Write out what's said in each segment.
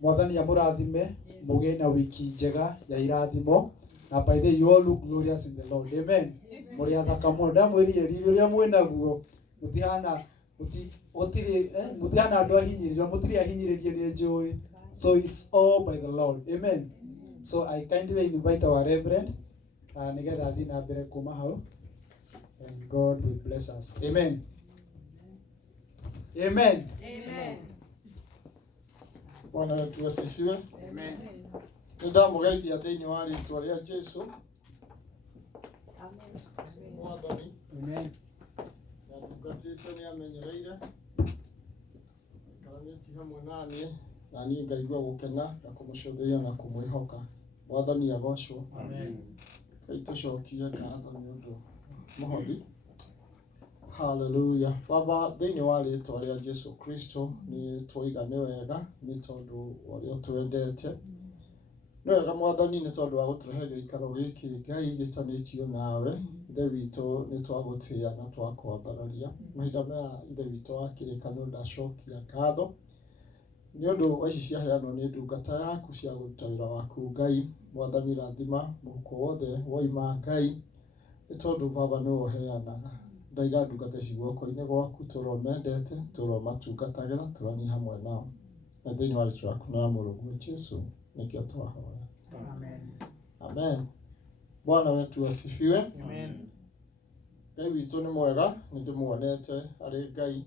Mwathani amurathime muge na wiki njega ya irathimo na by the you all look glorious in the Lord. Amen. Muri athaka muno mwiriye riri uria mwinaguo mutihana mutihana andu ahinyiririo mutiri ahinyiririe ni njui. So it's all by the Lord. Amen. So I kindly invite our reverend nigetha athi na mbere kuma hau, and God will bless us. Amen. Amen. Amen. Bwana wetu asifiwe. Amen. Ndamugeithia thiini wa ritwa ria Jesu. Amen. Mwathani. Amen. Na tugatite ni amenyereire. Karaneti hamwe nani na ni ngaigua gukena na kumucuthiria na kumwihoka. Mwathani agocwo. Amen. Kaitucokie ngatho ni undu muhothi. Hallelujah. Baba, thiini wa ritwa ria Jesu Kristo ni twiga ni wega ni tondu uria twendete. Ni wega Mwathani ni tondu wa gutureheria ikaro giki Ngai gicanitio nawe. Ithe witũ ni twagutia na twakwambararia. Mahinda maya ithe witũ akirikanio ndacokia ngatho ni undu wa ici ciaheanwo ni ndungata yaku cia guruta wĩra waku Ngai. Mwathani rathima mũhuko wothe woima Ngai ni tondu Baba ni ũheanaga. Ndaiga ndungata ici guoko-inĩ gwaku tũromendete tũromatungatagira tũrani hamwe nao na thĩinĩ wa rĩĩtwa rĩaku na mũrũguo Jesu nĩkĩo twahoya. Amen. Amen. Bwana wetu asifiwe. Amen. Ngai witũ nĩ mwega, nĩ ndĩmuonete arĩ Ngai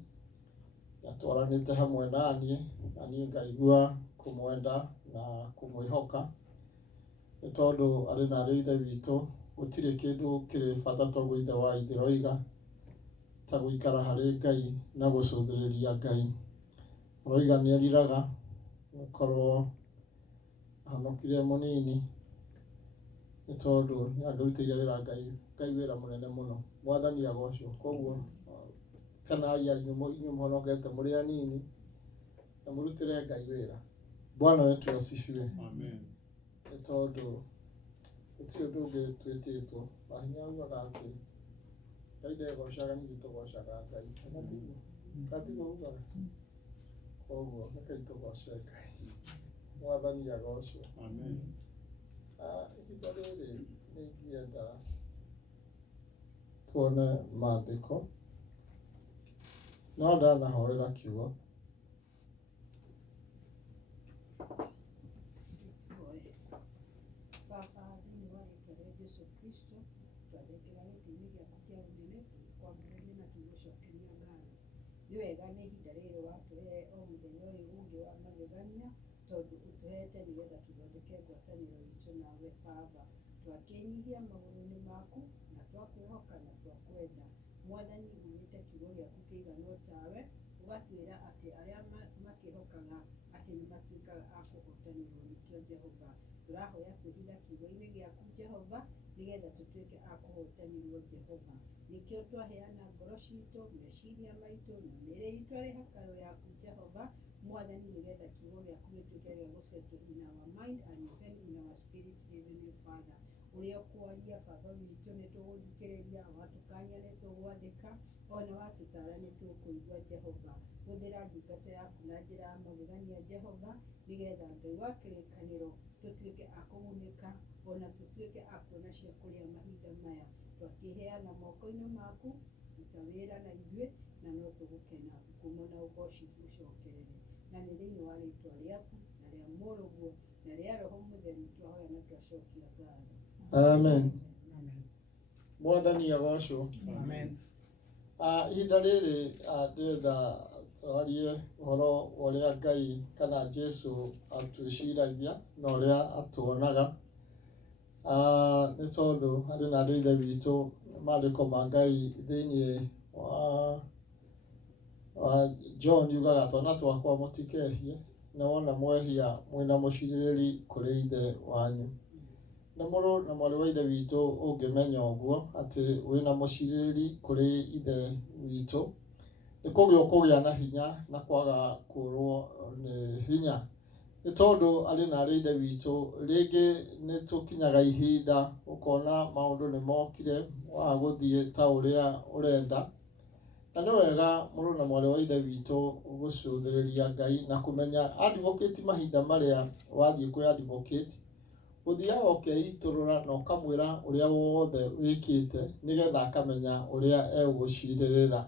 atwaranĩte hamwe naniĩ na niĩ ngaigua kũmwenda na kũmwĩhoka nĩ tondũ arĩ narĩ ithe witũ. Gũtirĩ kĩndũ kĩrĩ bata toguo ithe wa ithe roiga ta gũikara harĩ Ngai na gũcũthĩrĩria Ngai. Roiga nĩ eriraga gũkorwo ahonokire mũnini nĩ tondũ nĩangĩrutĩire wĩra Ngai wĩra mũnene mũno. Mwathani agocwo. Koguo kana inyuĩ mũhonokete mũrĩ anini na mũrutĩre Ngai wĩra. Bwana wetu asifiwe. Amen. Nĩ tondũ gũtirĩ ũndũ ũngĩ twĩtĩtwo. Mahinya augaga atĩ Ngai ndegocaga ningĩ tũgocaga Ngai. Katiguo ugaga. Koguo rekei tũgoce Ngai. Mwathani agocwo. Amen. Ihinda rĩrĩ nĩ ingĩenda tuone maandĩko no ndanahoera kiugo. Baba, thĩinĩ wa rĩĩtwa rĩa Jesũ Kristo, twathĩkĩra gĩtĩ-inĩ gĩaku kĩa ũnene, tũgĩkwambĩrĩria na tũgĩgũcokeria ngatho. Nĩ wega nĩ ihinda rĩrĩ watũhe o mũthenya ũyũ ũngĩ wa magegania, tondũ ũtũhete nĩgetha tũthondeke ngwatanĩro itũ nawe Baba. Twakĩnyihia magũrũ-inĩ maku na twakwĩhoka na twakwenda. Mwathani, uugĩte kiugo gĩaku kĩigana o tawe, ũgatwĩra atĩ arĩa makĩhokaga atĩ nĩ matuĩkaga a kũhotanĩrwo nĩkĩo Jehova. Tũrahoya kwĩhitha kiugo-inĩ gĩaku Jehova, nĩgetha tũtuĩke a kũhotanĩrwo Jehova. Nĩkĩo twaheana ngoro citũ, meciria maitũ na mĩĩrĩ itũ arĩ hekarũ yaku Jehova. Mwathani, nĩgetha kiugo gĩaku gĩtuĩke gĩa gũsettle in our mind and even in our spirit, Heavenly Father. Ũrĩa ũkwaria Baba witũ nĩ tũgũthikĩrĩria, watukania nĩ tũgwathĩka, ona watũtaara nĩ tũkũigua Jehova. Hũthĩra ndungata yaku na njĩra ya magegania Jehova, nĩgetha Ngai wa kĩrĩkanĩro tũtuĩke a kũgunĩka, ona tũtuĩke a kuona cia kũrĩa mahinda maya. Twakĩheana moko-inĩ maku, ruta wĩra na ithuĩ, na no tũgũkena ngumo na ũgooci ũcokerere. Na nĩ thĩinĩ wa rĩĩtwa rĩaku na rĩa mũrũguo na rĩa Roho Mũtheru twahoya na twacokia ngatho. Amen. Mwathani agocwo. Amen. Ihinda rĩrĩ ndĩrenda twarie ũhoro ũrĩa Ngai kana Jesu atwĩciragia na ũrĩa atuonaga. Nĩ tondũ arĩ na andũ ithe witũ maandĩko ma Ngai thĩinĩ wa John yugaga twana twakwa mũtikehie, na wona mwehia mwĩna mũcirĩrĩri kũrĩ ithe wanyu. Nĩ mũrũ na mwarĩ wa ithe witũ ũngĩmenya ũguo atĩ wĩna mũcirĩrĩri kũrĩ ithe witũ, nĩ kũgĩa ũkũgĩa na hinya na kwaga kũũrwo nĩ hinya. Nĩ tondũ arĩ na ithe witũ rĩngĩ nĩ tũkinyaga ihinda ũkona maũndũ nĩ mokire wa gũthiĩ ta ũrĩa ũrenda, na nĩ wega mũrũ na mwarĩ wa ithe witũ gũcũthĩrĩria Ngai na kũmenya advocate mahinda marĩa wathiĩ kwĩ advocate ũthiaga ũkeitũrũra na ũkamwĩra ũrĩa wothe wĩkĩte nĩgetha akamenya ũrĩa egũgũcirĩrĩra.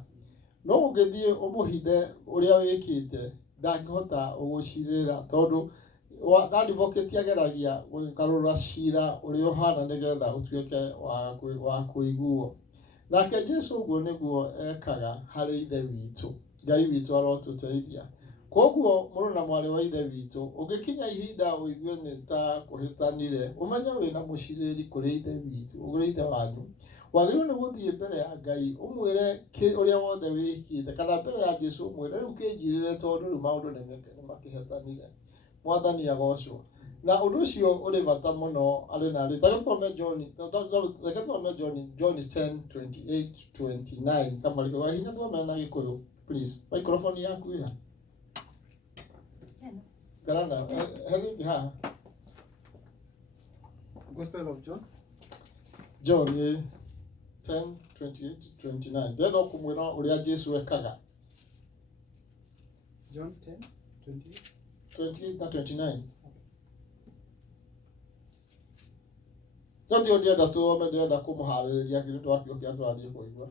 No ũngĩthiĩ ũmũhithe ũrĩa wĩkĩte ndangĩhota gũgũcirĩrĩra tondũ advocate ageragia gũkarũra cira ũrĩa ũhana nĩgetha ũtuĩke wa kũiguo. Nake Jesũ ũguo nĩguo ekaga harĩ ithe witũ. Ngai witũ arotũteithia. Koguo mũrũ na mwarĩ wa ithe witũ ũngĩkinya ihinda ũigue nĩ ta kũhĩtanire ũmenye wĩna mũcirĩrĩri kũrĩ ithe witũ kũrĩ ithe wanyu. Wagĩrĩirwo nĩ gũthiĩ mbere ya Ngai ũmwĩre ũrĩa wothe wĩkĩte kana mbere ya Jesũ ũmwĩre rĩu kĩnjirĩre tondũ rĩu maũndũ nĩ makĩhĩtanire. Mwathani agocwo. Na ũndũ ũcio ũrĩ bata mũno arĩ na rĩ. Tũthome John 10:28-29 kama rĩko hinya thome na Gĩkũyũ please. Microphone yaku ĩha. Karana heri ha. Gospel of John. John 10:28-29. Ndenda kũmwĩra ũrĩa Jesũ ekaga. John 10:28. 28 na 29. Ndio ndienda tuome ndienda kumuharĩrĩria kĩndũ wakio kĩa twathiĩ kũigua.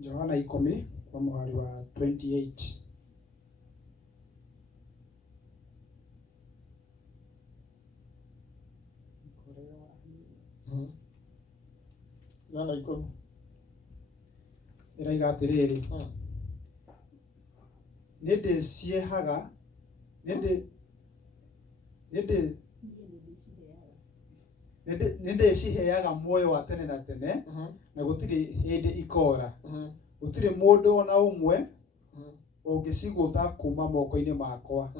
Johana 10 kwa mũhari wa 28. Johana 10. Ĩraiga atĩrĩrĩ. Nĩndĩciehaga nĩndĩciheaga muoyo wa tene na tene na gũtirĩ hĩndĩ ikora. Gũtirĩ mũndũ ona ũmwe ũngĩcigũtha kuma moko-inĩ makwa.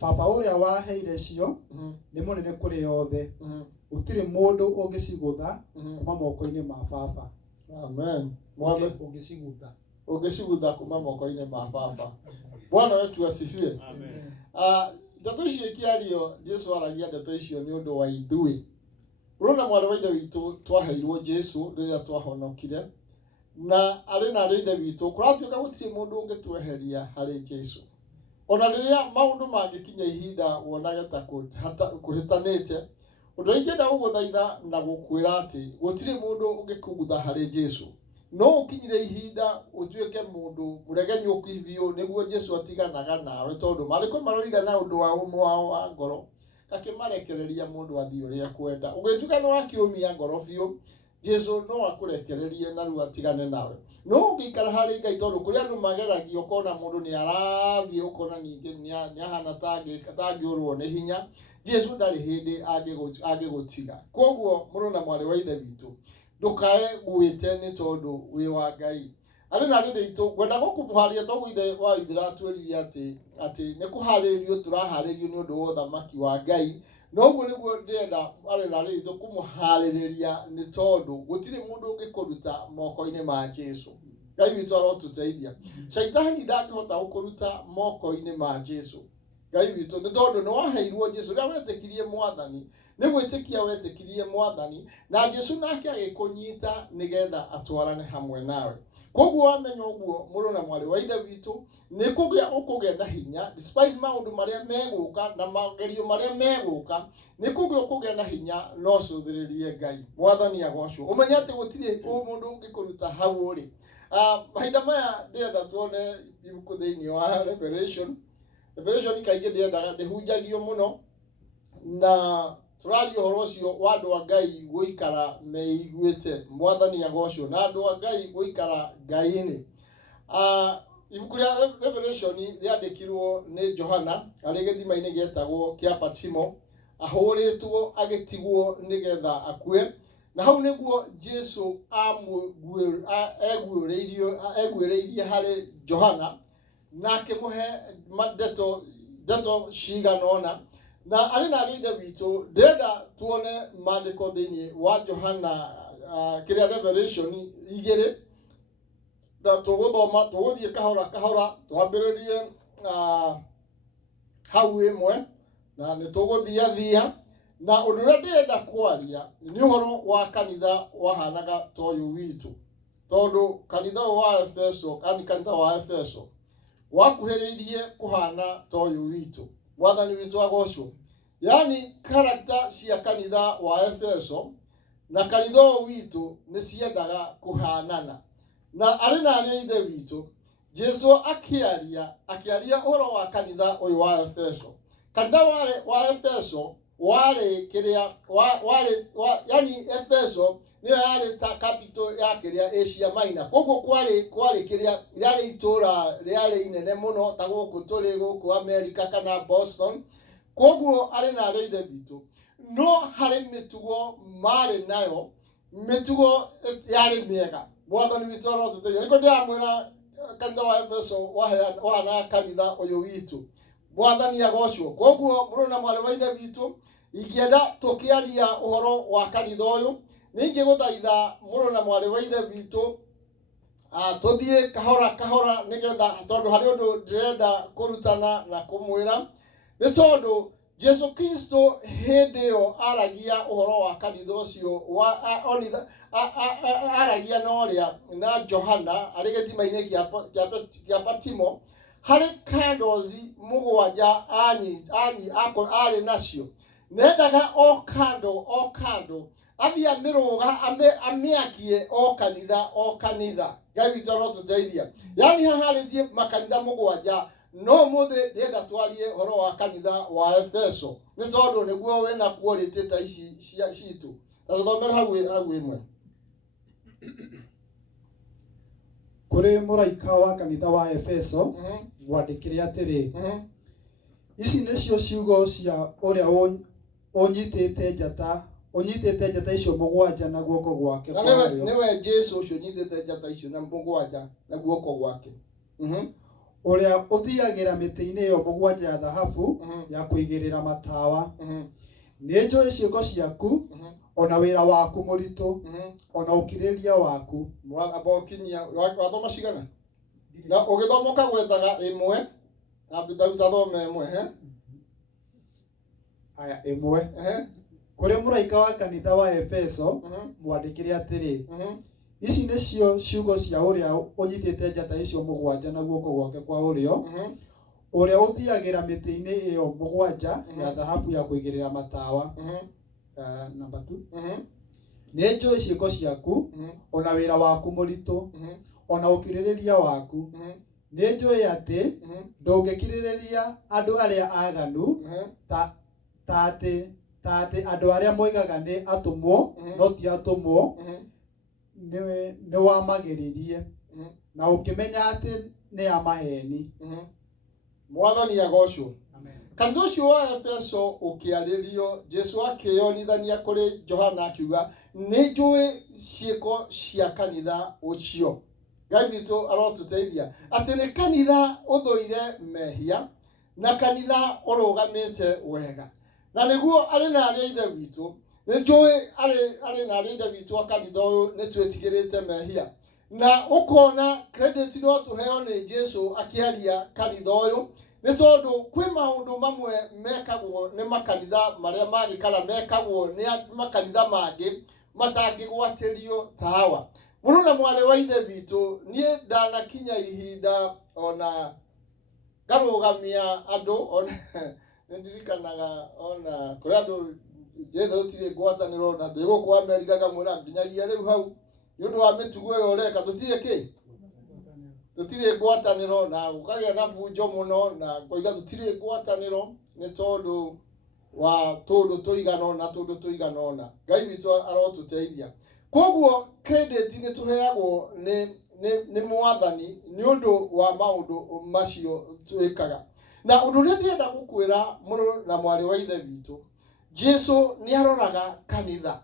Baba ũrĩa waheire cio nĩ mũnene kũrĩ othe. Gũtirĩ mũndũ ũngĩcigũtha kuma moko-inĩ ma Baba. Amen. Ũngĩcigũtha kuma moko-inĩ ma Baba. Bwana wetu asifiwe. Amen. Ndeto icio ikiario Jesũ aragia ndeto icio nĩ ũndũ wa ithuĩ. Mũrũ na mwarĩ wa ithe witũ twaheirwo Jesũ rĩrĩa twahonokire na arĩ na ithe witũ kũratuĩka gũtirĩ mũndũ ũngĩtweheria harĩ Jesũ. Ona rĩrĩa maũndũ mangĩkinya ihinda wonage ta kũhĩtanĩte ũndũ ingĩenda gũgũthaitha na gũkwĩra atĩ gũtirĩ mũndũ ũngĩkũgũtha harĩ Jesũ. No ũkinyire ihinda ũtuĩke mũndũ mũregenyũku biũ nĩguo Jesũ atiganaga nawe tondũ marĩkũ maroiga na ũndũ wa ũmwe wao wa ngoro gakĩmarekereria mũndũ athiĩ ũrĩa kwenda. Ũgĩtuĩka nĩ wakĩũmia ngoro biũ Jesũ no akũrekererie na rĩu atigane nawe. No ũngĩikara harĩ Ngai tondũ kũrĩ andũ mageragio ũkona mũndũ nĩ arathiĩ ũkona ningĩ nĩ ahana tangĩũrwo nĩ hinya. Jesũ ndarĩ hĩndĩ angĩgũtiga. Koguo mũrũ na mwarĩ wa ithe witũ ndũkae gwĩte nĩ tondũ wĩ wa Ngai. Arĩ na ithe witũ ngwenda gũkũmũharĩria tondũ ithe wa ithe ratwĩrire atĩ nĩ kũharĩrio tũraharĩrio nĩ ũndũ wa ũthamaki wa Ngai. Na ũguo nĩguo ndĩrenda arĩ na ithe kũmũharĩrĩria nĩ tondũ gũtirĩ mũndũ ũngĩkũruta moko-inĩ ma Jesũ. Ngai witũ arotũteithia. Shaitani ndangĩhota gũkũruta moko-inĩ ma Jesũ. Ngai witũ nĩ tondũ nĩ waheirwo Jesũ rĩrĩa wetĩkirie Mwathani nĩ gwĩtĩkia wetĩkirie Mwathani na Jesũ nake agĩkũnyita nĩgetha atwarane hamwe nawe. Koguo wamenya ũguo mũrũ na mwarĩ wa ithe witũ nĩ ũkũgĩa na hinya despite maũndũ marĩa megũka na magerio marĩa megũka nĩ ũkũgĩa na hinya no cũthĩrĩrie Ngai. Mwathani agocwo. Ũmenye atĩ gũtirĩ mũndũ ũngĩkũruta hau ũrĩ. Mahinda maya ndĩrenda tuone ibuku thĩinĩ wa Revelation kaingĩ ndĩendaga ndĩhunjagio mũno na tũraria ũhoro ũcio wa andũ a Ngai gũikara meiguĩte. Mwathani agocwo. Na andũ a Ngai gũikara Ngai-inĩ. Ibuku rĩa Revelation rĩandĩkirwo nĩ Johana arĩ gĩthima-inĩ gĩetagwo kĩa Patimo ahũrĩtwo agĩtigwo nĩgetha akue. Na hau nĩguo Jesũ eguĩrĩirie harĩ Johana na akĩmũhe ndeto cigana ũna. Na arĩ na ithe witũ ndĩrenda tuone maandĩko thĩinĩ wa Johana kĩrĩa Revelation 2 na tũgũthoma tũgũthiĩ kahora twambĩrĩrie hau ĩmwe na nĩ tũgũthiathia na ũndũ ũrĩa ndĩrenda kwaria nĩ ũhoro wa kanitha wahanaga ta ũyũ witũ tondu kanitha wa Efeso ani kanitha wa Efeso wakuhĩrĩirie kuhana toyu witu. Mwathani witu agocwo. Yani character cia kanitha wa Efeso na kanitha witu nĩ ciendaga kuhanana. Na arĩ na arĩa ithe witu Jesu akiaria ũhoro wa kanitha ũyũ wa Efeso. Kanitha wa Efeso wale kiria yani Efeso niyo yari ta capital ya kiria Asia Minor. Koguo kwari kiria yari itura yari inene muno ta guku turi guku America kana Boston. Koguo ari na reithe bitu no hari mitugo mari nayo mitugo yari miega. Mwathani witu arotuteithia. Niko ndiamwira kanitha wa Efeso wana kanitha uyu witu. Mwathani agocwo. Koguo mũrũ na mwarĩ wa ithe witũ ingĩenda tukiaria uhoro wa kanitha uyu ningi guthaitha mũrũ na mwarĩ wa ithe witũ tuthie kahora nigetha tondu hari undu ndirenda kurutana na kumwira ni tondu Jesu Kristo hindi yo aragia uhoro wa kanitha ucio aragia noria na Johana ari gĩtima-inĩ kĩa Patimo hari candles mugwanja ari nacio nendaga o kando athia miruga amiakie o kanitha Ngai witũ arotuteithia. Yani haharitie makanitha mugwanja no muthe ndenda twarie horo wa kanitha wa Efeso ni tondu niguo wena quality ta ici citu. Tathomera hau imwe. Kuri muraika wa kanitha wa Efeso mwandikire atiri ici nicio ciugo cia uria unyitite njata icio mugwanja na guoko gwake. Niwe Jesu ucio unyitite njata icio na mugwanja na guoko gwake. Uria uthiagira miti-ini yo mugwanja ya thahabu ya kuigirira matawa. Ni njũĩ ciĩko ciaku ona wĩra waku mũritũ ona ũkirĩrĩria waku. Abokinyia wathoma cigana na ũgĩthoma ũkagwetaga ĩmwe na thome ĩmwe aya ĩmwe kuri mũraika wa kanitha wa Efeso mwandĩkire atĩrĩ ici nĩcio ciugo cia ũrĩa ũnyitĩte njata icio mũgwanja na guoko gwake kwa ũrĩo uria uthiagira miti-ini iyo mugwanja ya thahabu ya kuigirira matawa. Number 2 ni njũĩ ciĩko ciaku ona wĩra waku mũritũ ona ũkirĩrĩria waku. Ni njũĩ atĩ ndũngĩkirĩrĩria andũ arĩa aganu ta atĩ andũ arĩa moigaga nĩ atũmwo no ti atũmwo nĩ wamagĩrĩrie na ũkĩmenya atĩ nĩ amaheni. Mwathani agocwo. Kanitha ũcio wa Efeso ũkĩarĩrio Jesu akĩonithania kũrĩ Johana akiuga nĩ njũĩ ciĩko cia kanitha ũcio. Ngai witũ arotuteithia atĩ nĩ kanitha ũthũire mehia na kanitha ũrũgamĩte wega. Na nĩguo arĩ na arĩa ithe witũ nĩ njũĩ arĩ na arĩa ithe witũ a kanitha ũyũ nĩ twĩtigĩrĩte mehia. Na ukona credit no tuheo ni Jesu akiaria kanitha ũyũ ni tondu kwĩ maũndũ mamwe mekagwo ni makanitha maria mangĩ kana mekagwo ni makanitha mangĩ matangĩgwatĩrio tawa. Mũrũ na mwarĩ wa ithe witũ niĩ ndanakinya ihinda ona ngarũgamia andũ ona ndirikanaga ona kũrĩ andũ Jesu tire ngwatanĩro na ndĩgũkũ Amerika kamwĩra nginyagia rĩu hau nĩ ũndũ wa mĩtugo ĩyo ũreka tũtirĩ ngwatanĩro na ũkagĩa na bunjo mũno na ngoiga tũtirĩ ngwatanĩro nĩ tondũ wa tũndũ tũigana ũna. Ngai witũ arotũteithia. Koguo credit nĩ tũheagwo nĩ Mwathani nĩ ũndũ wa maũndũ macio twĩkaga. Na ũndũ ũrĩa ndĩrenda gũkwĩra mũrũ na mwarĩ wa ithe witũ Jesu nĩ aroraga kanitha.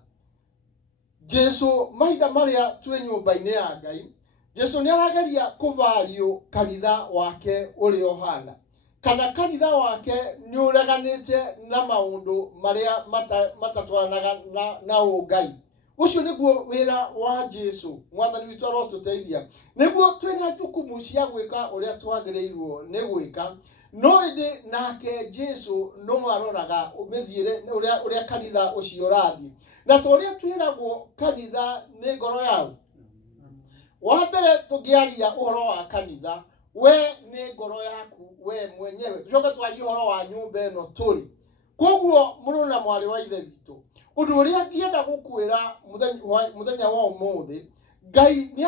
Jesu mahinda maria twĩ nyũmba-inĩ ya Ngai Jesu nĩ arageria kũvario kanitha wake ũrĩa ũhana kana kanitha wake nĩ ũreganĩte na maũndũ maria matatwanaga na ũngai. Ũcio nĩguo wĩra wa Jesu. Mwathani witũ arotũteithia nĩguo twĩna jukumu cia gwĩka ũrĩa twagĩrĩirwo nĩ gwĩka no ĩndĩ nake Jesu no aroraga ũmĩthiĩre ũrĩa kanitha ũcio ũrathiĩ. Na ta ũrĩa twĩragwo kanitha nĩ ngoro yao wa mbere tugiaria uhoro wa kanitha we ni ngoro yaku we mwenyewe tucoka twaria uhoro wa nyumba eno turi koguo muru na mwari wa ithe witu undu uria ngienda gukwira muthenya wa umuthi Ngai ni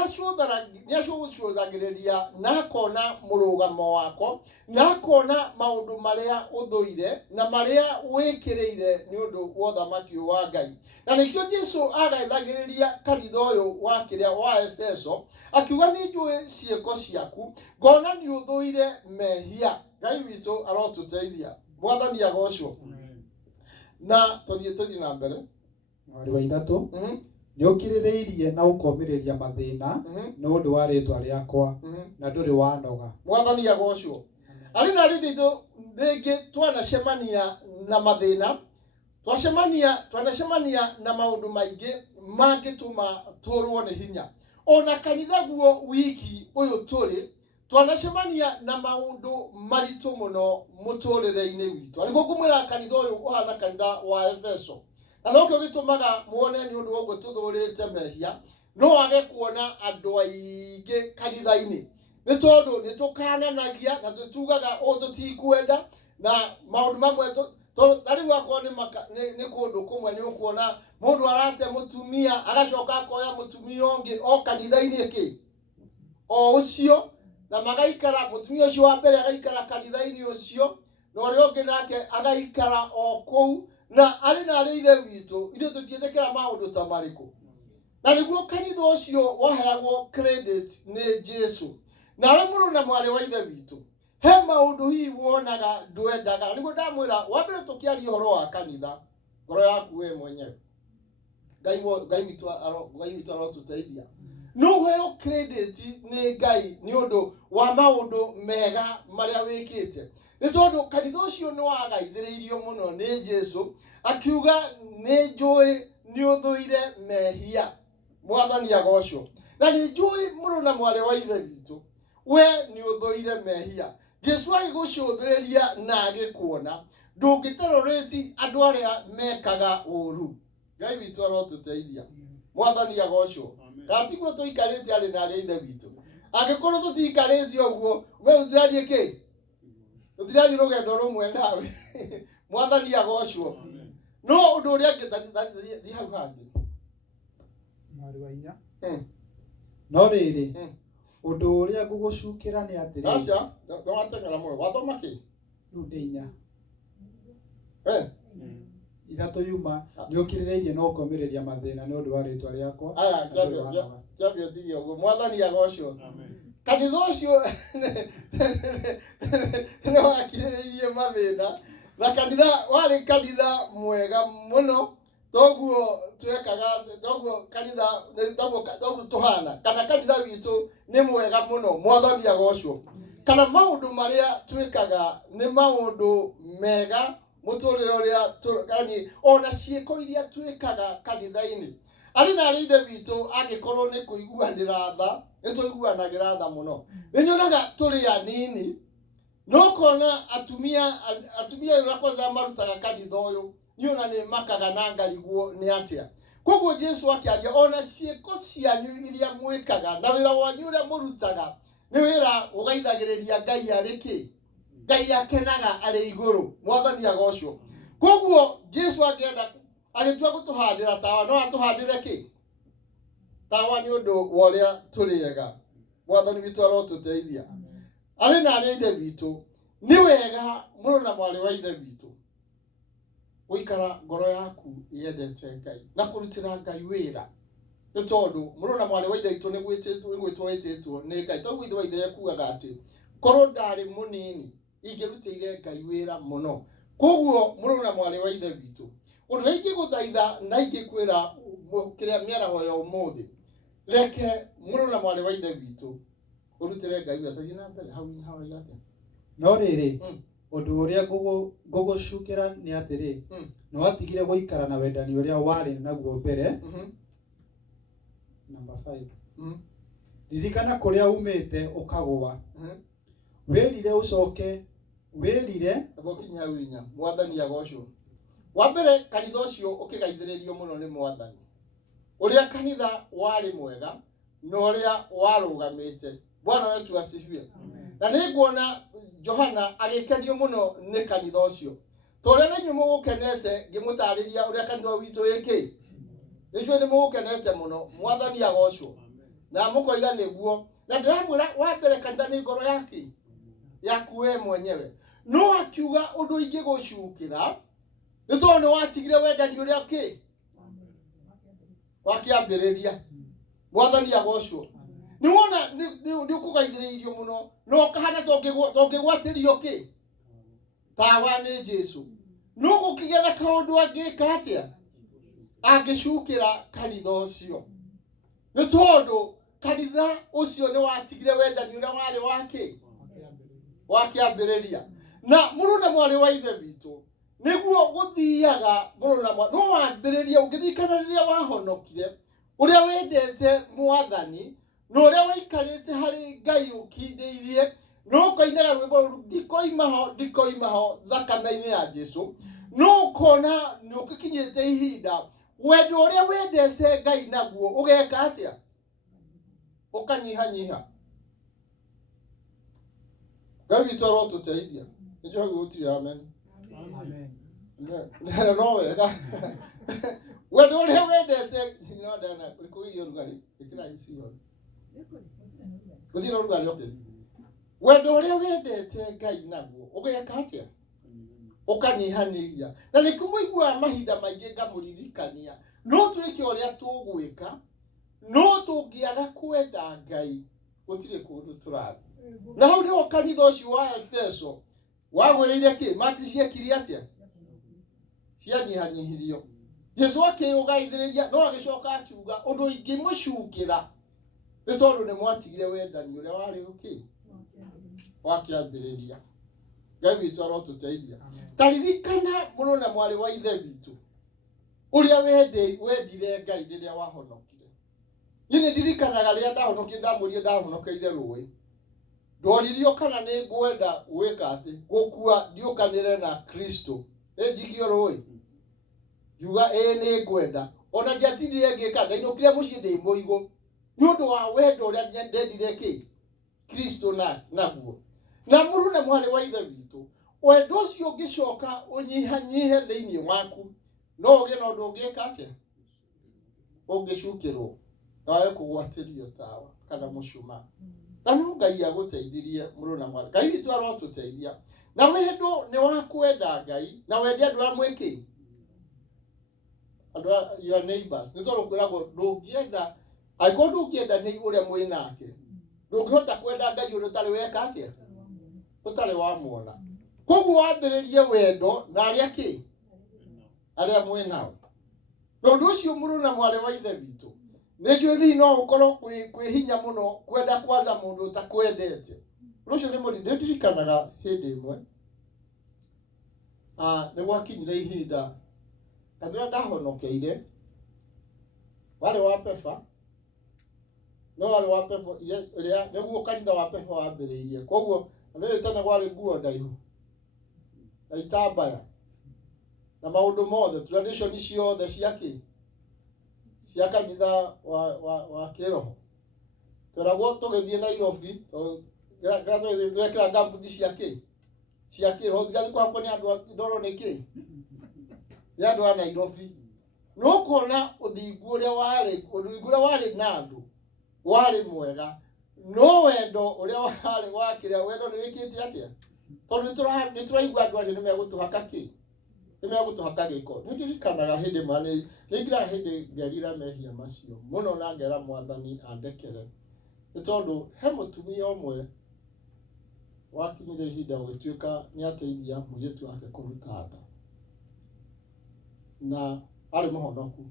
acuthagiriria na kona murugamo wako na kona maundu maria uthuire na maria wikiriire ni undu wa thamaki wa Ngai na nikio Jesu agaithagiriria kanitha uyu wa kiria wa Efeso akiuga ni njui ciiko ciaku ngona ni uthuire mehia Ngai witu arotuteithia mwathani agocwo na tuthii na mbere mwari wa ithatu ni ukiririirie na ukomereria mathina no ndu wa ritwa riakwa na nduri wanoga mwathani agocwo ari na rithitu ringi twanacemania na mathina twanacemania na maundu maingi mangituma turwo ni hinya ona kanitha guo wiki uyu turi twanacemania na maundu maritu muno muturire-ini witu ariko kumwira kanitha uyu uhana kanitha wa Efeso na no kio gitumaga muone ni undu ogwo tuthurite mehia no age kuona andu aingi kanitha-ini ni tondu ni tukananagia na tutugaga o tutikwenda na maundu mamwe tari wakwa ni kundu kumwe ni ukuona mundu arate mutumia agacoka akoya mutumia ungi o kanitha-ini iki o ucio na magaikara mutumia ucio wa mbere agaikara kanitha-ini ucio na uria ungi nake agaikara o kou na ari ithe witu ithe tutiethekera maundu ta mariku na niguo kanitha ucio waheagwo credit ni Jesu na we muru na mwari wa ithe witu he maundu hi wonaga ndwendaga niguo ndamwira wa mbere tukiaria uhoro wa kanitha ngoro yaku we mwenyewe Ngai witu arotuteithia no heo credit ni Ngai ni undu wa maundu mega maria wikite ni tondu kanitha ucio ni wagaithiriirio muno ni Jesu akiuga ni njui ni uthuire mehia mwathani agocwo na ni njui muru na mwari wa ithe witu we ni uthuire mehia Jesu agigucuthiriria na agikuona ndungiteroreti andu aria mekaga uru Ngai witu arotuteithia mwathani agocwo gatiguo tuikarite ari na ithe witu angikorwo tutikarite uguo we utirathie ki utirathie rugendo rumwe nawe mwathani agocwo no undu uria ngitathi hau hangi mwari wa inya no riri undu uria ngugucukira ni atiri acha no watengera mwe wathoma ki inya ithatu yuma ni ukiririirie no ukomereria mathina ni undu wa ritwa riakwa aya jabio tigio uguo mwathani agocwo kanitha ucio no akiririirie mathina na kanitha wari kanitha mwega muno toguo twekaga toguo kanitha toguo tuhana kana kanitha witu ni mwega muno mwathani agocwo kana maundu maria twekaga ni maundu mega muturire uria yani ona ciiko iria twekaga kanitha-ini ari na ithe witu angikorwo ni kuiguanira tha ni tuiguanagira tha muno ni nyonaga turi anini no kona atumia ura kwanza marutaga kanitha uyu niona ni makaga na ngariguo ni atia koguo Jesu akiaria ona ciiko cianyu iria mwikaga na wira wanyu uria murutaga ni wira ugaithagiriria Ngai ariki Ngai akenaga ari iguru mwathani agocwo koguo Jesu akienda agitua gutuhandira tawa no atuhandire ki tawa ni undu wa uria turiega mwathani witu arotuteithia ari na ithe witu ni wega muru na mwari wa ithe witu uikara ngoro yaku yendete Ngai na kurutira Ngai wira ni tondu muru na mwari wa ithe witu ni gwitwo ni Ngai toguo ithe wa ithe kugaga ati korwo ndari munini ingirutire Ngai wira muno koguo muru na mwari wa ithe witu undu ingi guthaitha na ingikwira kiria miaraho ya umuthi reke muru na mwari wa ithe witu urutire Ngai wira tathi na mbere hau igate no riri undu uria ngugucukira ni atiri no atigire guikara na wendani uria wari naguo mbere number 5 ririkana kuria umite ukagwa wirire ucoke wirire abokinya winya mwathani agocwo wa mbere kanitha ucio ukigaithiririo muno ni mwathani uria kanitha wari mwega noria warugamite. Bwana wetu asifiwe. Na niguona Johana agikenio muno ni kanitha ucio. Tore na nyumo gukenete ngimutariria uria kanitha witu yiki. Nijwe ni mugukenete muno mwathani agocwo. Na mukoiga niguo. Na ndiramwira wa mbere kanitha ni ngoro yake. Yaku we mwenyewe. No akiuga undu ingi gucukira. Nitoone watigire wendani uria ki. Wakiambiriria. Mwathani agocwo. Ni wona ni ukugaithiririo muno no kahana tongigwatirio ki tawa ni Jesu no gukigetha kaundu angika atia angicukira kanitha ucio ni tondu kanitha ucio ni watigire wendani uria wari wake wakiambiriria na muru na mwari wa ithe witu niguo guthiaga muru na mwari no wambiriria ungirikana riria wahonokire uria wendete mwathani no uria waikarite hari Ngai ukindeirie no koinaga rwimbo ndikoimaho thakame-ini ya Jesu no kona ni ukikinyite ihinda wendo uria wendete Ngai naguo ugeka atia ukanyihanyiha. Ngai witu arotuteithia nijo gutiri amen no wega wendo uria wendete no ndana kuiyo rugari ikira isiyo Gutiro rugari okay. Wendo uria wendete Ngai naguo ugeka atia ukanyihaniria na nikumuigua mahinda maingi ngamuririkania no twike uria tugwika no tungiaga kwenda Ngai gutire kundu turathi na hau ni kanitha ucio wa Efeso wagwiriire ki mati ciekire atia cianyihanyihirio Jesu akiugaithiriria no agicoka akiuga undu ingimucukira ni tondu ni mwatigire wendani uria wari uki wakiambiriria. Ngai witu arotuteithia taririkana muno na mwari wa ithe witu uria wendire Ngai riria wahonokire. Yini ndirikanaga riria ndahonokire ndahonokeire ruwi ndoririo kana ni ngwenda gwika ati gukua ndiukanire na Kristo njigio ruwi yuga ni ngwenda ona ndiatindire ngika ndainukire mucii ndi muigo ni undu wa wendo uria ndendire ki Kristo naguo na muru na mwari wa ithe witu wendo ucio ungicoka unyihanyihe thiini waku no ugie na undu ungika atia ungicukirwo nawe kugwatirio tawa kana mucuma na no Ngai aguteithirie muru na mwari. Ngai witu arotuteithia na wendo ni wa kwenda Ngai na wendi andu amwe ki andu your neighbors ni toro kwiragwo ndungienda aiko ndungienda ni uria mwinake ndungihota kwenda Ngai uria utari weka atia utari wamuona koguo wambiririe wendo na aria ki aria mwinao no ndu ucio muru na mwari wa ithe witu nejwe ni no ukorwo kwihinya muno kwenda kwaza mundu utakwendete rucio ni muri ndirikanaga hindi imwe ni gwakinyire ihinda andira ndahonokeire wale wa pefa no wale wa pefa iria niguo kanitha wa pefa wambiriirie koguo andu tena gwari nguo ndaihu na itambaya na maundu mothe tradition ciothe ciaki cia kanitha wa kiroho turagwo tugithie Nairobi to twekira gambuti cia kiroho thigathi kwa ni andu ndoro niki ya andu a Nairobi no kuona uthingu uria wari na andu wari mwega no wendo uria wari wakiria wendo ni wikite atia tondu ni turaigua andu acio ni megutuhaka ki ni megutuhaka giko ni ndirikanaga hindi mani ningira hindi ngerira mehia macio muno na ngera mwathani andekere ni tondu he mutumia omwe wakinyire ihinda gugituika ni ateithia mujetu wake kuruta nda na ari muhonoku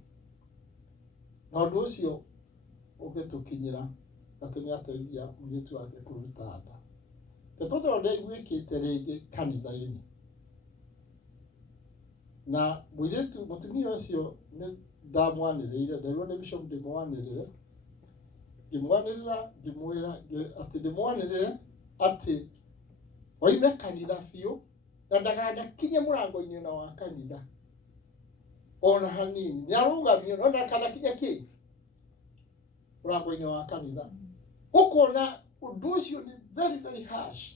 na undu ucio ugitukinyira ati ni ateithia mujetu wake kuruta nda toto ndio igwikite ringi kanitha-ini na mujetu mutumia ucio ni ndamwaniriire nderwo ni bishop ndimwanirire ngimwira ati ndimwanirire ati waime kanitha biu na ndaganda kinye murango-ini na wa kanitha ona hanini nyarugamio ona kana kinya ki mũrango-inĩ wa kanitha. Ũkona ũndũ ũcio nĩ very very harsh.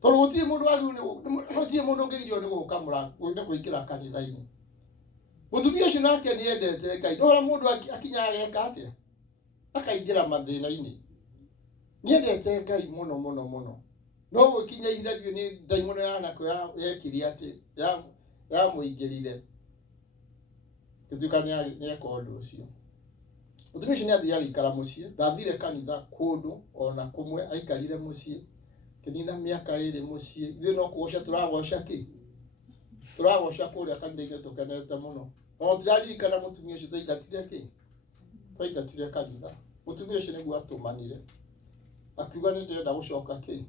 Tondũ gũtirĩ mũndũ ũngĩgirio nĩ gũka mũrango nĩ kũingĩra kanitha-inĩ. Mũtumia ũcio nake nĩ endete Ngai. Ndora mũndũ akinyaga ageka atĩa? Akaingĩra mathĩna-inĩ. Nĩ endete Ngai mũno mũno mũno. No gũkinya ihinda rĩu nĩ ndaimono ya nako yekire atĩ ya mũingĩrire. Gĩtuĩka nĩ eka ũndũ ũcio. Mũtumia ũcio nĩ athire agĩikara mũciĩ. Ndathire kanitha kũndũ ona kũmwe, aikarire mũciĩ. Kĩnina mĩaka 2 mũciĩ. Ithuĩ no kũgoca tũragoca kĩ? Tũragoca kũrĩa kanitha-inĩ tũkenete mũno. No tũraririkana mũtumia ũcio twaingatire kĩ? Twaingatire kanitha. Mũtumia ũcio nĩguo atũmanire. Akiuga nĩ ndĩrenda gũcoka kĩ?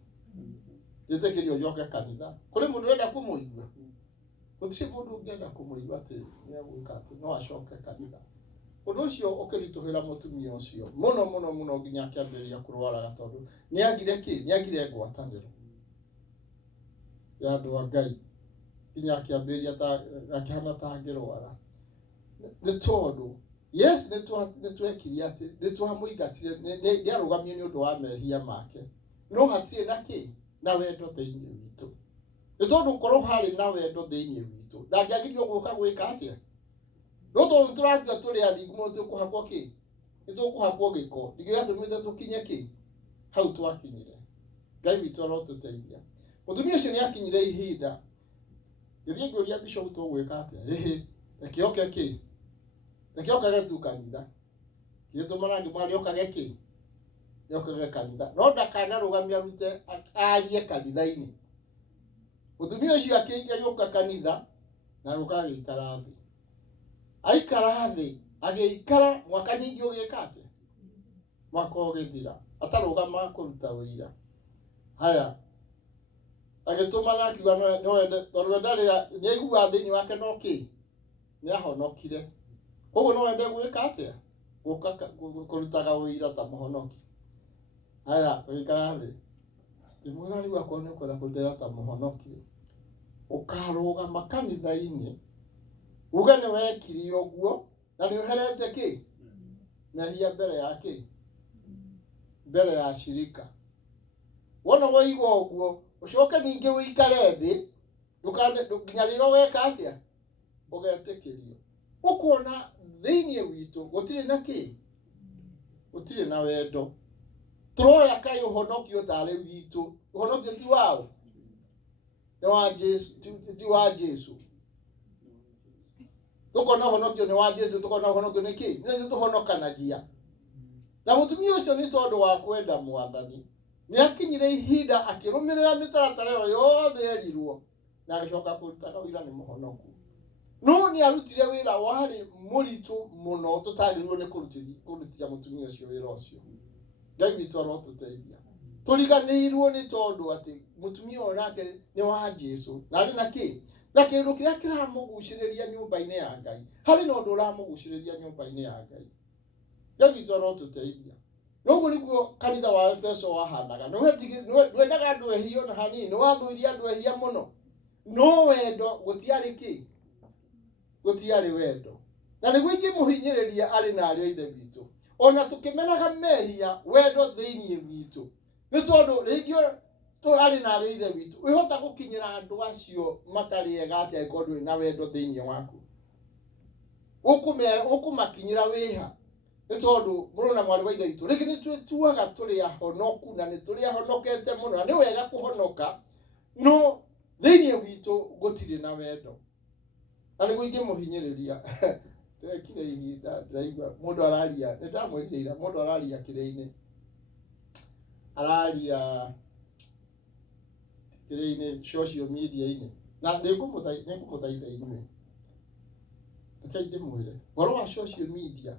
Njĩtĩkĩrio njoke kanitha. Kũrĩ mũndũ ũrenda kũmũigua? Gũtirĩ mũndũ ũngĩenda kũmũigua atĩ nĩ egwĩka atĩ no acoke kanitha. Ũndũ ũcio ũkĩritũhĩra mũtumia ũcio mũno mũno mũno nginya akĩambĩrĩria kũrwaraga tondũ nĩ agire kĩ? Nĩ agire ngwatanĩro ya andũ a Ngai. Nginya akĩambĩrĩria akĩhana ta angĩrwara. Nĩ tondũ yes nĩ twekire atĩ nĩ twamũingatire nĩ arũgamio nĩ ũndũ wa mehia make. No hatirĩ na kĩ? Na wendo thĩinĩ witũ. Nĩ tondũ korwo harĩ na wendo thĩinĩ witũ ndangĩagirio gũka gwĩka atĩa? No tondũ tũratua tũrĩ athingu mũno tũkũhakwo kĩ? Nĩ tũkũhakwo gĩko. Nĩkĩo atũmĩte tũkinye kĩ? Hau twakinyire. Ngai witũ arotũteithia. Mũtumia ũcio nĩ akinyire ihinda. Gĩthiĩ ngĩũria bishop tũgwĩka atĩa? Reke oke kĩ? Reke okage tu kanitha. Gĩtũmana ngĩmwari okage kĩ? Nĩ okage kanitha. No ndakanarũgamie arute arie kanitha-inĩ. Mũtumia ũcio akĩgĩũka kanitha na agĩũka agĩikara thĩ. Aikara thĩ, agĩikara mwaka ningĩ ũgĩka atĩa? Mwaka ũgĩthira. Atarũgama kũruta wĩira. Haya. Agĩtũmana akiuga no ende tondũ ndarĩ nĩ aigua thĩinĩ wake no kĩ? Nĩ ahonokire. Koguo no ende gwĩka atĩa? Gũka kũrutaga wĩira ta mũhonoki. Haya, tũgĩikara thĩ. Ndĩmwĩra rĩu akorwo nĩ ũkwenda kũrutĩra ta mũhonoki. Ũkarũgama kanitha-inĩ. Uga nĩ wekire ũguo na nĩ ũherete kĩ? Mehia mbere ya kĩ? Mbere ya shirika. Wona woigua ũguo, ũcoke ningĩ ũikare thĩ, nginya rĩrĩa ũgeka atĩa? Ũgetĩkĩrio. Ũkona thĩinĩ witũ gũtirĩ na kĩ? Gũtirĩ na wendo. Tũroya Kai ũhonokio tarĩ witũ. Ũhonokio ti wao. Nĩ wa Jesu, ti wa Jesu. Tukona honokio nĩ wa Jesu, tukona honokio nĩ kĩ? Nĩ tũhonokanagia. Na mũtumia ũcio nĩ tondũ wa kwenda Mwathani. Nĩ akinyire ihinda akĩrũmĩrĩra mĩtaratara ĩyo yothe erirwo na agĩcoka kũrutaga wĩra nĩ mũhonoku. No nĩ arutire wĩra warĩ mũritũ mũno tũtagĩrĩirwo nĩ kũrutithia mũtumia ũcio wĩra ũcio. Ngai witũ arotũteithia. Tũriganĩirwo nĩ tondũ atĩ mũtumia ũyũ nake nĩ wa Jesu. Na arĩ na kĩ? Na kĩndũ kĩrĩa kĩramũgucĩrĩria nyũmba-inĩ ya Ngai. Harĩ na ũndũ ũramũgucĩrĩria nyũmba-inĩ ya Ngai. Ngai witũ arotũteithia. Noguo nĩguo kanitha wa Efeso wahanaga. Ndwendaga andũ ehia na hanini. Nĩ wathũirie andũ ehia mũno. No wendo gũtiarĩ kĩ? Gũtiarĩ wendo. Na nĩguo ingĩmũhinyĩrĩria arĩ na arĩ ithe witũ. Ona tũkĩmenaga mehia wendo thĩinĩ witũ. Nĩ tondũ rĩngĩ arĩ na arĩ ithe witũ. Wĩhota gũkinyĩra andũ acio matarĩ ega atĩ angĩkorwo ndũrĩ na wendo thĩinĩ waku. Ũkũmakinyĩra wĩha. Nĩ tondũ mũrũ na mwarĩ wa ithe witũ. Rĩngĩ nĩ twĩtuaga tũrĩ ahonoku na nĩ tũrĩ ahonokete mũno. Na nĩ wega kũhonoka. No thĩinĩ witũ gũtirĩ na wendo. Na nĩguo ingĩmũhinyĩrĩria. Ndekire ihinda ndĩraigua mũndũ araria. Nĩ ndamwĩrire ira mũndũ araria kĩrĩa-inĩ. Araria kĩrĩa-inĩ social media-inĩ. Na nĩngũmũthaitha inyuĩ. Reke ndĩmwĩre. Ũhoro wa social media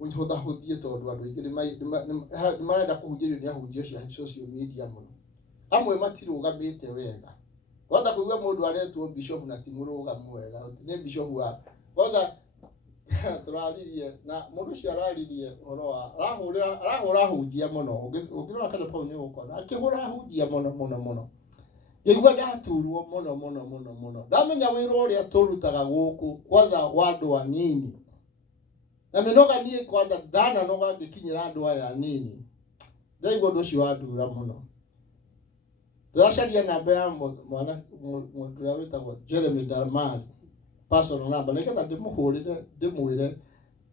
ũhũthahũthie tondũ andũ aingĩ nĩ marenda kũhunjĩrio nĩ ahunjia cia social media mũno. Amwe matirũgamĩte wega. Wanda kũigua mũndũ aretwo bishop na ti mũrũgamu wega. Nĩ bishop wa kwanza tũraririe na mũndũ ũcio araririe ũhoro wa arahũra ahunjia mũno. Ũngĩrora kaja pau nĩ ũgũkora akĩhũra ahunjia mũno. Ngĩigua ndaturwo mũno. Ndamenya wĩra ũrĩa tũrutaga gũkũ kwanza wa andũ anini. na minoga nie kwanza dana noga ngikinyira andu aya nini ndaigua ndu ucio wandura muno ndacaria namba ya mwana mundu uria witagwo Jeremy Darmari personal number nigetha ndimuhurire ndimwire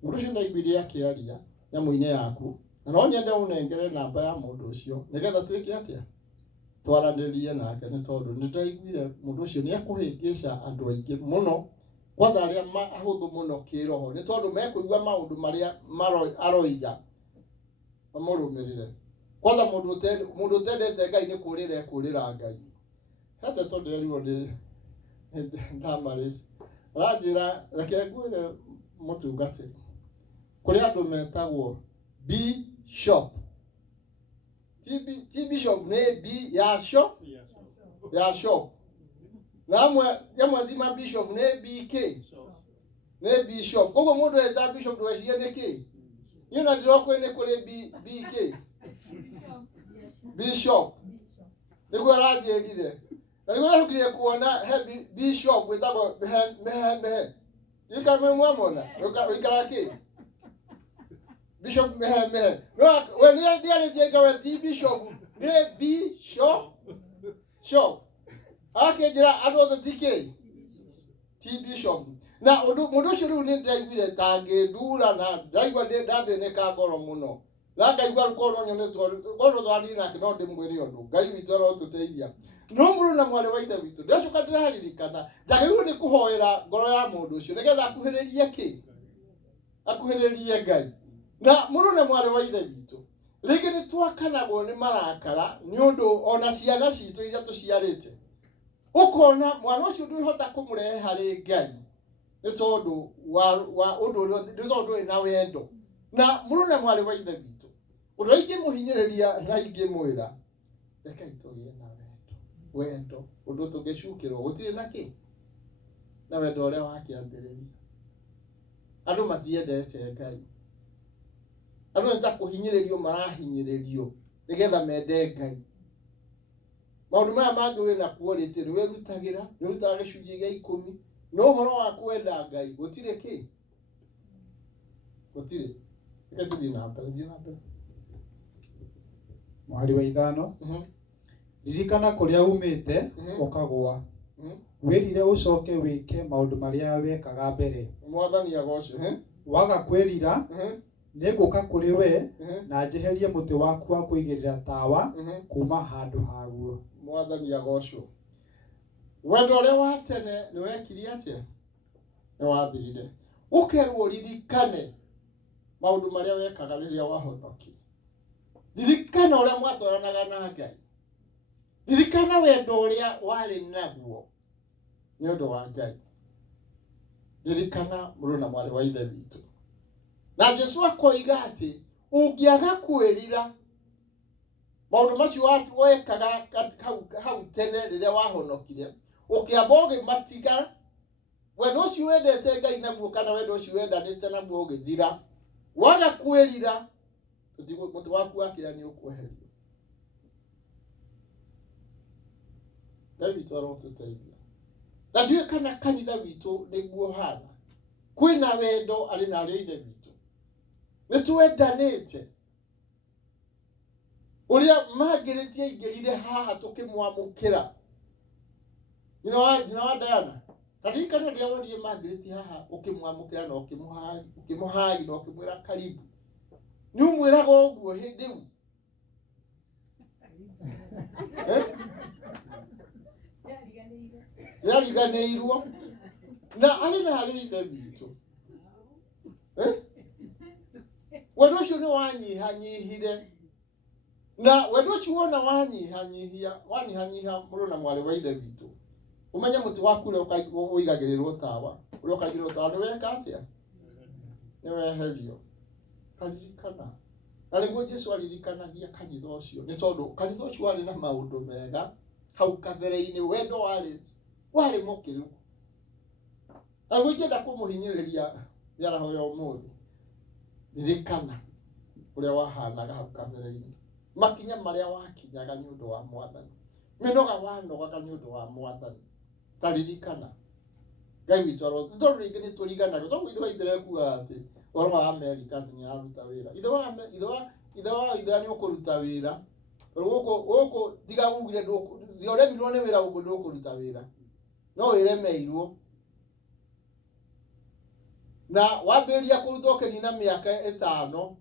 mundu ucio ndaiguire akiaria nyamu-ine yaku na no nyende unengere namba ya mundu ucio nigetha twike atia twaranirie nake ni tondu ni ndaiguire mundu ucio ni akuhingica andu aingi muno kwanza aria ahuthu muno kiroho ni tondu mekuigua maundu maria aroiga mamurumirire kwanza mundu utendete Ngai ni kurira Ngai hata tondu erirwo ni Damaris rajira reke ngwire mutungatiri kuri andu metagwo Bishop Bishop ne B ya shop ya shop namwe thima Bishop ne BK ne Bishop kogo mundu eta Bishop ndwecirie niki yuna ndirokwe ni kuri BK Bishop niguo aranjirire na niguo arukire kuona he Bishop witagwo mehe ikame mwamona ukara ki Bishop mehe no when they jenga we Bishop ne Bishop akejira ado the TK Bishop na mundu ucio riu ni ndaiguire tangindura na ndaigua ndathĩnĩka ngoro muno na ngaigua rukorwo nyonetwo ngoro thani nake no ndimwire undu Ngai witũ arotuteithia no mũrũ na mwarĩ wa ithe witũ ndacoka ndĩraririkana ndagĩrĩirwo nĩ kũhoera ngoro ya mũndũ ũcio nĩgetha akuhĩrĩrie Ngai na mũrũ na mwarĩ wa ithe witũ rĩngĩ nĩ twakanagwo nĩ marakara nĩ ũndũ ona ciana citũ iria tũciarĩte ukona mwana ũcio ndũhota kũmũrehe harĩ Ngai nĩ tondũ wa ũndũ ũrĩa nĩ tondũ na wendo na mũrũ na mwarĩ wa ithe witũ ũndũ ingĩmũhinyĩrĩria na ingĩmwĩra reke tũgĩe na wendo ũndũ tũngĩcukĩrwo gũtirĩ na kĩ na wendo ũrĩa wakĩambĩrĩria andũ matiendete Ngai andũ nĩ ta kũhinyĩrĩrio marahinyĩrĩrio nĩgetha mende Ngai maũndũ maya mangĩ wĩna quality nĩ wĩrutagĩra nĩ ũrutaga gĩcunjĩ gĩa 10 no ũhoro wa kwenda Ngai gũtirĩ kĩ gũtirĩ reke tũthiĩ na mbere mwari wa ithano ririkana kũrĩa umĩte ũkagwa wĩrire ũcoke wĩke maũndũ marĩa wekaga mbere mwathani agocwo waga kwĩrira nĩngũka kũrĩ we na njeherie mũtĩ waku wa kũigĩrĩra tawa kuma handũ haguo mwathani agocwo wendo ũrĩa wa tene nĩ wekire atĩa nĩ wathirire ũkerwo ririkane maũndũ marĩa wekaga rĩrĩa wahonokire ririkana ũrĩa mwatwaranaga na Ngai ririkana wendo ũrĩa warĩ naguo nĩ ũndũ wa Ngai ririkana mũrũ na mwarĩ wa ithe witũ na Jesũ akoiga atĩ ũngĩaga kwĩrira maũndũ macio wekaga hau tene rĩrĩa wahonokire ũkĩamba ũgĩmatiga wendo ũcio wendete Ngai naguo kana wendo ũcio wendanĩte naguo ũgĩthira waga kwĩrira mũtĩ waku wakĩra nĩ ũkweherio Ngai witũ arotũteithia na ndiũĩ kana kanitha witũ nĩguo hana kwĩna wendo arĩ na arĩa ithe witũ nĩtwendanĩte ũrĩa mangĩrĩtie ingĩrire haha tũkĩmwamũkĩra nyina wa Diana taririkana rĩrĩa wonire mangĩrĩtie haha ũkĩmwamũkĩra na ũkĩmũhagi na ũkĩmwĩra karibu nĩ ũmwĩraga ũguo hĩndĩ ĩyo yariganĩirwo na arĩ na arĩ ithe witũ wendo ũcio nĩ wanyihanyihire na wendo ũcio wona wanyihanyihia mũrũ na mwarĩ wa ithe witũ ũmenye mũtĩ waku ũrĩa ũigagĩrĩrwo tawa ũrĩa ũkaigĩrĩrwo tawa nĩ weka atĩa nĩ weherio karirikana na nĩguo Jesũ aririkanagia kanitha ũcio nĩ tondũ kanitha ũcio warĩ na maũndũ mega hau kabere-inĩ wendo warĩ mũkĩru na nĩguo ingĩenda kũmũhinyĩrĩria mĩaraho ya ũmũthĩ ririkana ũrĩa wahanaga hau kabere-inĩ makinya marĩa wakinyaga nĩ ũndũ wa Mwathani mĩnoga wanogaga nĩ ũndũ wa Mwathani taririkana Ngai witũ tondũ rĩngĩ nĩ tũriganaga tondũ ithuĩ wa ithe kuuga atĩ oro wa America atĩ aruta wĩra ithe wa nĩ ũkũruta wĩra gũkũ tiga ugire ndũremirwo nĩ wĩra gũkũ ndũkũruta wĩra no wĩremeirwo na wambĩrĩria kũruta ũkĩnina mĩaka 5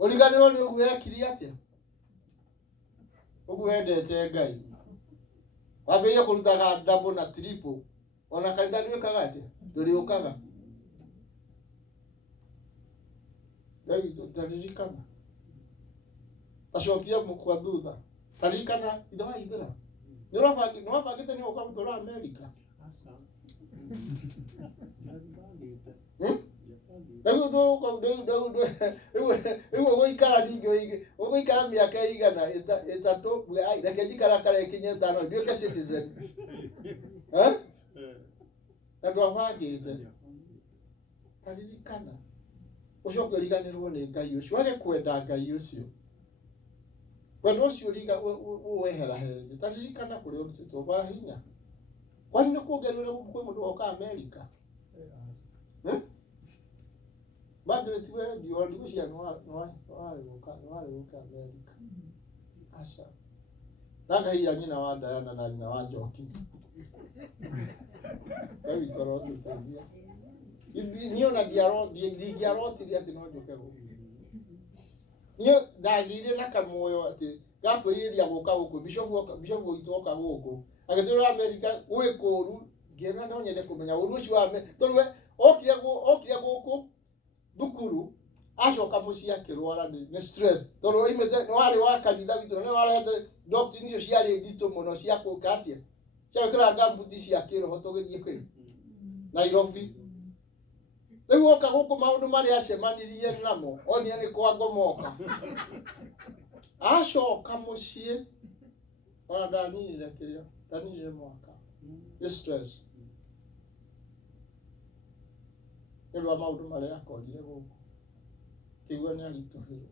ũriganĩrwo nĩ ũguo wekire atĩa ũguo wendete Ngai wambĩrĩria kũrutaga double na triple ona kanitha ndwĩkaga atĩa ndũrĩũkaga Ngai tutaririkana tacokia mũkwa thutha taririkana ithe wa ithera nĩ ũrabangĩte nĩ ũka gũtũra America Nĩguo gũikara ningĩ ũgũikara mĩaka ĩigana 3 reke njikara karekinye 5 nduĩke citizen na ndwabangĩte taririkana ũcoke ũriganĩrwo nĩ Ngai ũcio wage kwenda Ngai ũcio wendo ũcio ũweherahereje taririkana kũrĩa ũrutĩtwo kwa hinya kwani nĩ kuongererwo kwĩ mũndũ woka America Margaret we ndio ndigucia no wale woka America asa Ngai ya nyina wa Diana na nyina wa Njoki Ngai toro tuteithia niona ndiarotire atĩ no njoke gũkũ niĩ ndagire na kamuoyo atĩ gakwĩrĩria gũka gũkũ bishop witũ oka gũkũ agĩtũra America gwĩ kũru ngĩona no nyende kũmenya ũru ũcio wa tondũ okire gũkũ thukuru acoka mũciĩ akĩrwara nĩ stress tondũ oimĩte nĩ warĩ wa kanitha witũ nĩ warehete doctrine icio ciarĩ nditũ mũno cia kũkatia cia gwĩkĩra gambuti cia kĩroho tũgĩthiĩ kwĩ Nairobi rĩu oka gũkũ maũndũ marĩa acemanirie namo onia nĩ kwa ngomoka acoka mũciĩ ona ndanire mwaka nĩ stress nĩ wa maũndũ marĩa akorire gũkũ kĩigua nĩ aritũhĩrwo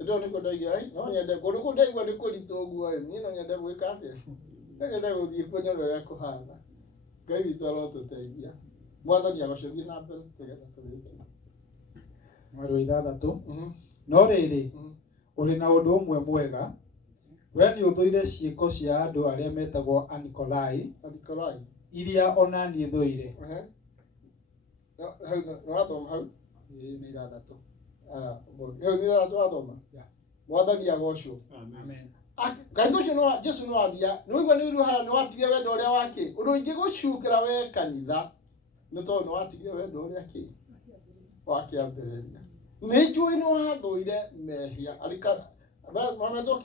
ndio nĩ kũndaigua no nyende kũrĩ ndaigua nĩ kũritũ ũguo niĩ no nyende gwĩka atĩa no nyende gũthiĩ kuo nyone ũrĩa kũhana Ngai witũ arotũteithia mwathani agocithie na mbere tũgetha tũrĩkie mweri wa 6 no rĩrĩ ũrĩ na ũndũ ũmwe mwega we nĩ ũthũire ciĩko cia andũ arĩa metagwo Anikolai iria ona niĩ thũire hau nĩ 6 nĩ athoma mwathani agocwo amen kanitha ũcio no Jesu no athia nĩ wĩigua nĩ ruhara nĩ watigire wendo ũrĩa wake ũndũ ingĩ gũcukĩra we kanitha nĩ tondũ nĩ watigire wendo ũrĩa kĩ wakĩambĩrĩria nĩ njũĩ nĩ wathũire mehia mametwo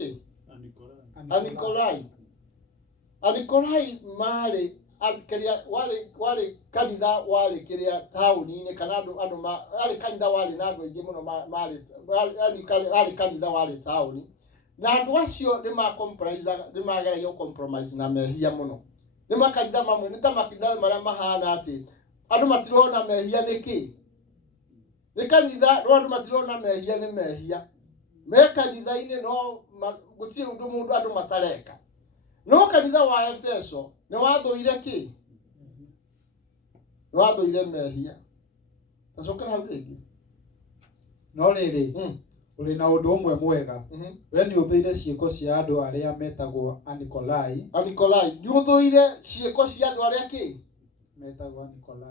Anikolai marĩ warĩ kanitha warĩ kĩrĩa taũni-inĩ kana andũ warĩ kanitha warĩ na andũ aingĩ mũno warĩ kanitha warĩ taũni na andũ acio nĩ mageragia compromise na mehia mũno nĩ makanitha mamwe nĩ ta makanitha marĩa mahana atĩ andũ matirona mehia nĩkĩ nĩ kanitha no andũ matirona mehia nĩ mehia me kanitha-inĩ no gũtirĩ ũndũ mũndũ andũ matareka no kanitha wa Efeso nĩ wathũire kĩ nĩ wathũire mehia tacokera hau rĩngĩ no rĩrĩ ũrĩ na ũndũ ũmwe mwega we nĩ ũthũire ciĩko cia andũ arĩa metagwo Anikolai nĩ ũthũire ciĩko cia andũ arĩa kĩ metagwo Anikolai